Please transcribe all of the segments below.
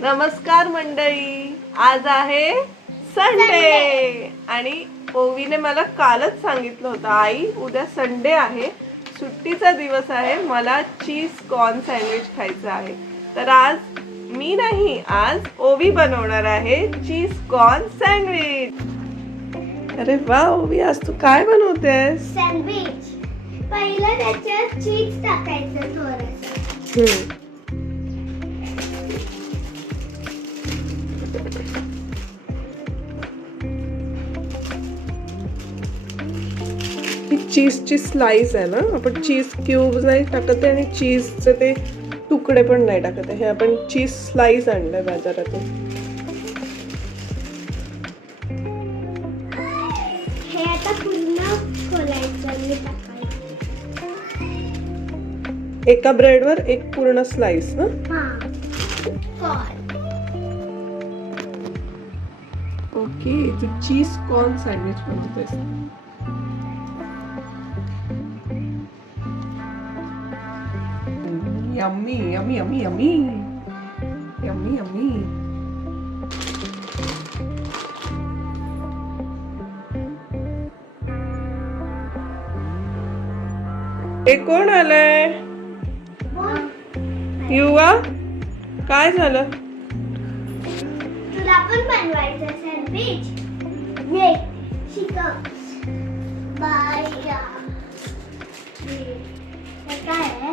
नमस्कार मंडळी, आज आहे संडे आणि ओवीने मला कालच सांगितलं होतं, आई उद्या संडे आहे, सुट्टीचा दिवस आहे, मला चीज कॉर्न सँडविच खायचं आहे. तर आज मी नाही, आज ओवी बनवणार आहे चीज कॉर्न सँडविच. अरे वा ओवी, आज तू काय बनवतेस? सँडविच. पहिलं त्याच्यात चीज टाकायचं थोडंसं. ही चीजची स्लाइस आहे ना, आपण चीज क्यूब्स नाही टाकत आहे आणि चीजचे ते तुकडे पण नाही टाकत आहे. हे आपण चीज स्लाइस आणलंय बाजारातून. हे आता पूर्ण खोलायचं आणि टाकायचं. एका ब्रेडवर एक पूर्ण स्लाइस ना. कॉर्न. ओके, तू चीज कॉर्न सँडविच बनवतेस. Yummy yummy yummy yummy yummy yummy. हे कोण आलंय? युवा, काय झालं? तुला पण बनवायचं सँडविच? ये शिकव. बाया. हे काय आहे?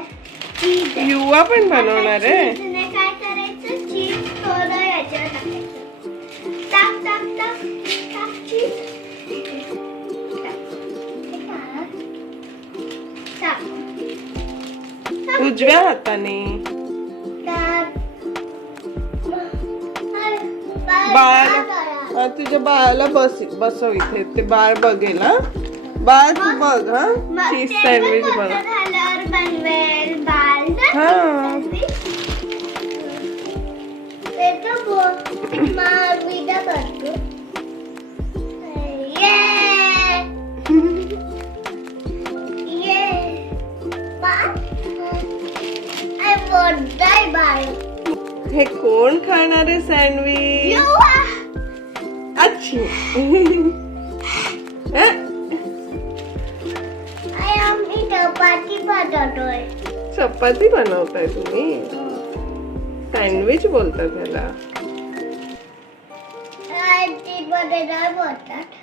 चीज आहे. युवा पण बनवणार आहे. चीजने काय करायचं? चीज थोडं याच्यावर टाकायचं. टाक टाक टाक टाक चीज. टाक. टाक. टाक. उजव्या हाताने. बाळाला, तुझ्या बाळाला बसव इथे, ते बाळ बघेल. हा बाळ, तू बघ. हा चीज सँडविच बघ. झाल्यावर बनवेल बाळ ना सँडविच. ते तर मारवीदा करतो. ये ये बाळ. आय वॉन्ट डाय बाळ. हे कोण खाणार आहे सँडविच? अच्छी. चपाती बनवतोय. चपाती बनवताय तुम्ही? सँडविच बोलतात त्याला.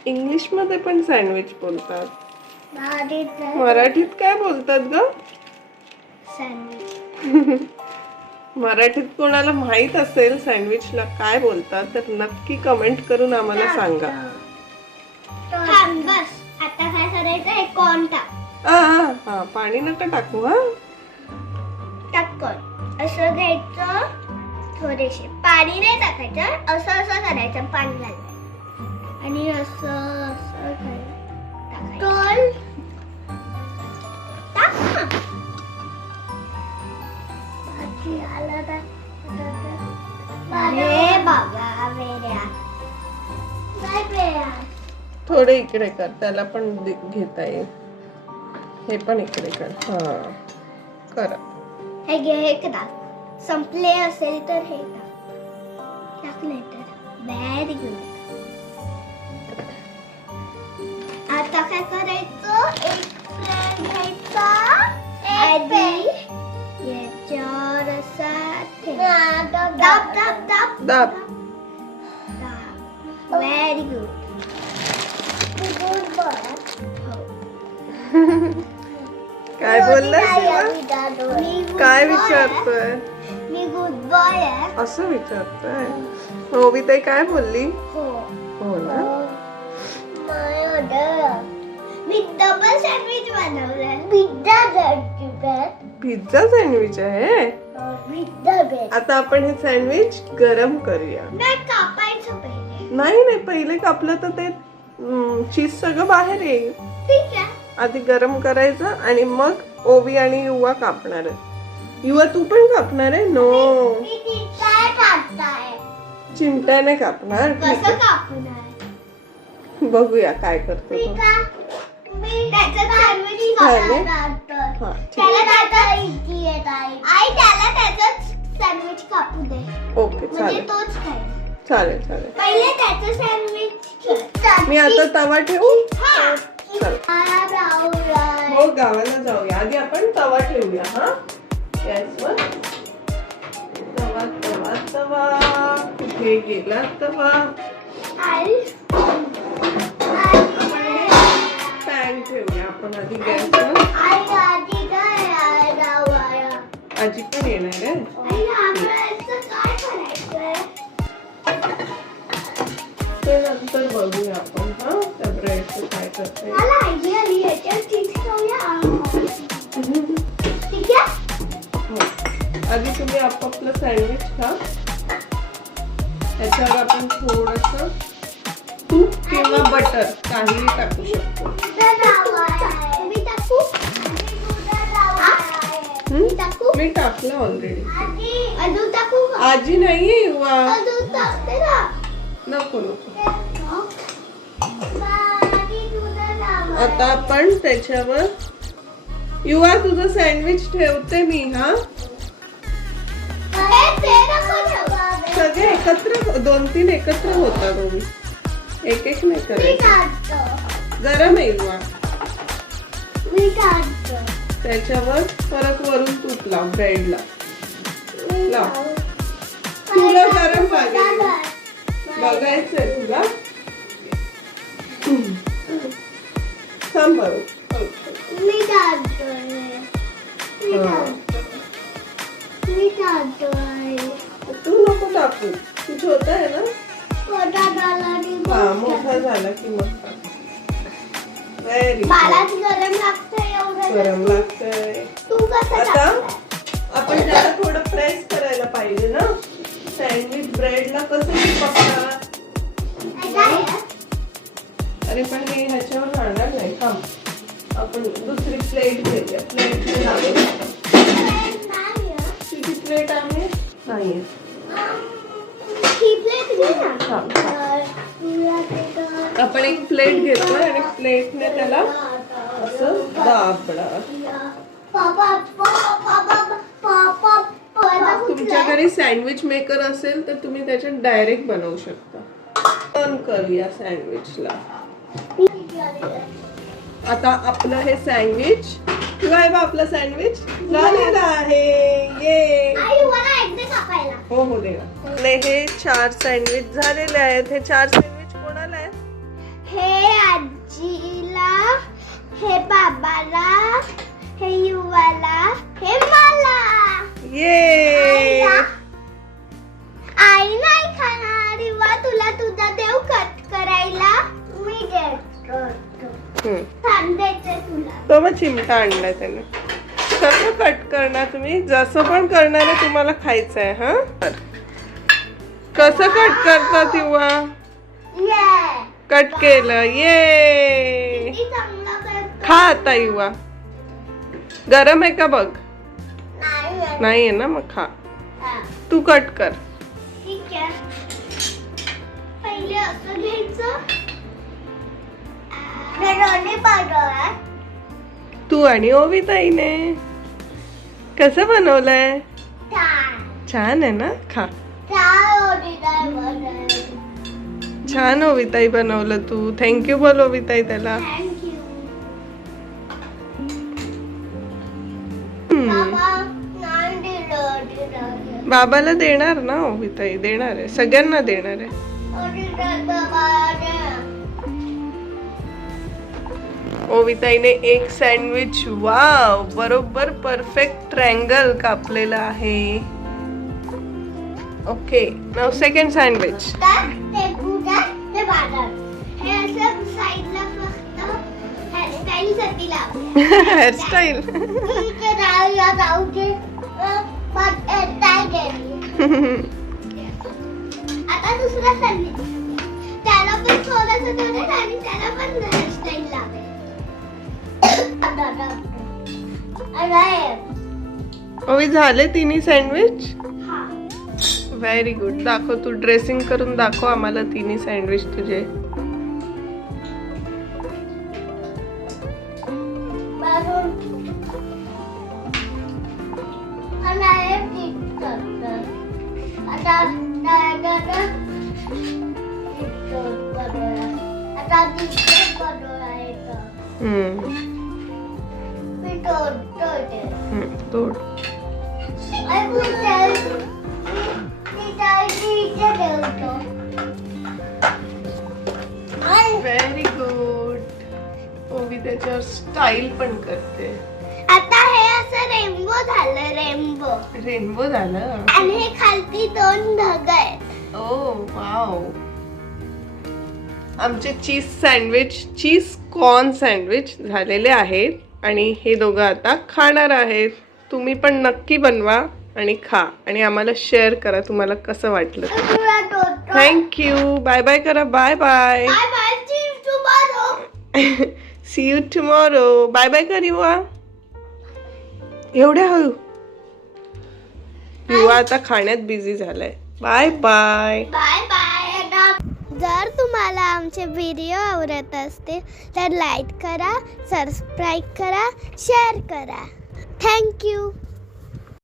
इंग्लिश मध्ये पण सँडविच बोलतात. मराठीत काय बोलतात ग? सँडविच. मराठीत कोणाला माहित असेल सँडविचला काय बोलतात तर नक्की कमेंट करून आम्हाला सांगा. बस आता काय करायचं? हे कॉर्न टाक. हा, पाणी नका टाकू. हा टाक कॉर्न. असं घ्यायचं, थोडेसे पाणी नाही टाकायचं, असं असं करायचं पाणी घालायचं आणि असं असं टाकायचं. टाक ना. अरे बाबा वेड्या. काय वेड्या? थोडे इकडे कर, त्याला पण घेता येईल. हे पण इकडे कर. हा करा. हे घे, हे टाक. संपले असेल तर हे टाक. टाकले तर व्हेरी गुड. आता काय करायचं? एक प्लेट घ्यायचा आणि याच्यावर असा दाब दाब दाब दाब. Very good. काय बोललास? काय विचारतोय? मी गुड बॉय आहे. असं विचारतोय? ओवीताई काय बोलली? हो ना. मी डबल सँडविच बनवलंय. पिझ्झा सँडविच आहे. आता आपण हे सँडविच गरम करूया. नाही कापायचं पहिले. नाही पहिले कापलं तर ते चीज सगळं बाहेर येईल. ठीक आहे. आधी गरम करायचं आणि मग ओवी आणि युवा कापणार आहे. युवा तू पण कापणार आहे? नो, मी काय कापताय? चिमट्याने कापणार. कसं कापणार? बघूया काय करतो मी तो. मी त्याचं सँडविच झालं? खाणार. हा, ठीक. त्याला त्याचं आई त्याला त्याचं सँडविच कापू दे. ओके म्हणजे चालेल तोच खाईल. चालेल चालेल. पहिले त्याचं सँडविच. मी आता तवा ठेवू. हा. चल राहुल. हो गावाला जाऊया. आधी आपण तवा ठेवूया. हा गॅसवर तवा तवा तवा कुठे गेला तवा. पॅन ठेवूया आपण आधी गॅसवर. आजी पण येणार आहे. ते नंतर बघूया आपण. हा त्या ब्रेडचं काय करते. आधी तुम्ही आपापलं सँडविच खा. त्याच्यावर आपण थोडंसं तूप किंवा बटर काहीही टाकू शकतो. मी टाकलं ऑलरेडी. आजी नाहीये युवा. नको नको. आता आपण त्याच्यावर युवा तुझं सँडविच ठेवते मी. हा सगळे एकत्र 2-3 एकत्र होतात दोन्ही. एक एक नाही करायचं. गरम आहे युवा. त्याच्यावर परत वरून तूप लाव. ब्रेडला लाव. तुला गरम लागेल बघायचंय तुला. थांब बरं. तू नको टाकू. तू छोटा आहे ना. हा मोठा झाला की मग टाक. व्हेरी गरम लागतंय. आता आपण त्याला थोडं प्रेस करायला पाहिजे ना. सँडविच ब्रेडला कसं चिपकणार. अरे पण हे ह्याच्यावर राहणार नाही. थांब आपण दुसरी प्लेट घेऊया. प्लेट लावूया. तुझी प्लेट आहे नाहीये. आपण एक प्लेट घेतोय आणि प्लेटने त्याला असं दाबणार. तुमच्या घरी सँडविच मेकर असेल तर तुम्ही त्याच्यात डायरेक्ट बनवू शकता. टर्न करूया सँडविचला. आता आपलं हे सँडविच काय बा आपलं सँडविच झालेलं आहे. ये हो हो दे ना. हे 4 सँडविच झालेले आहेत. हे 4 सँडविच कोणाला आहेत. हे आजीला, हे बाबाला, हे युवाला, हे मला. ये आई नाही खाणार. युवा तुला तुझा देव कट करायला. मी देतो. सांगायचं तुला. तो मग चिमटा आणलाय त्याने. कसं कट करणार तुम्ही. जसं पण करणार आहे तुम्हाला खायचं आहे. हा कसं कट करतात युवा. कट केलं. ये खा आता युवा. गरम आहे का बघ. नाहीये ना मग खा. तू कट कर. ठीक आहे. पहिले असं घ्यायचं. तू आणि ओविताईने कसं बनवलंय. छान आहे ना. खा. छान ओविताई बनवलं तू. थँक्यू बोल ओविताई त्याला. बाबाला देणार ना ओविताई. देणार आहे सगळ्यांना देणार आहे. ओविताईने एक सँडविच वाव बरोबर परफेक्ट ट्रायंगल कापलेला आहे. Okay now second sandwich. Hairstyle. आता दुसरा सँडविच. त्याला पण थोडंसं करेल आणि त्याला पण हेअरस्टाईल लावेल. ओवी झाले तिन्ही सँडविच. Very good. दाखव तू ड्रेसिंग करून दाखव आम्हाला तिन्ही सँडविच तुझे. मी तोडतो ते. तोड. आणि मी इथे ठेवतो. Very good. ओवी त्याच्यावर स्टाईल पण करते. आता हे असं रेनबो झालं, रेनबो. रेनबो झालं. आणि हे खालती 2 ढग आहेत. ओ वाव. आमचे चीज सँडविच, चीज कॉर्न सँडविच झालेले आहेत आणि हे दोघं आता खाणार आहेत. तुम्ही पण नक्की बनवा आणि खा आणि आम्हाला शेअर करा तुम्हाला कसं वाटलं. तुला तोडतो. थँक्यू. बाय बाय करा. Bye bye. Bye bye. See you tomorrow. See you tomorrow. Bye bye कर युवा. एवढ्या हळू. युवा आता खाण्यात बिझी झालाय. Bye bye. Bye bye. जर तुम्हाला आमचे व्हिडिओ आवडत असतील तर लाईक करा, सबस्क्राईब करा, शेअर करा. थँक्यू.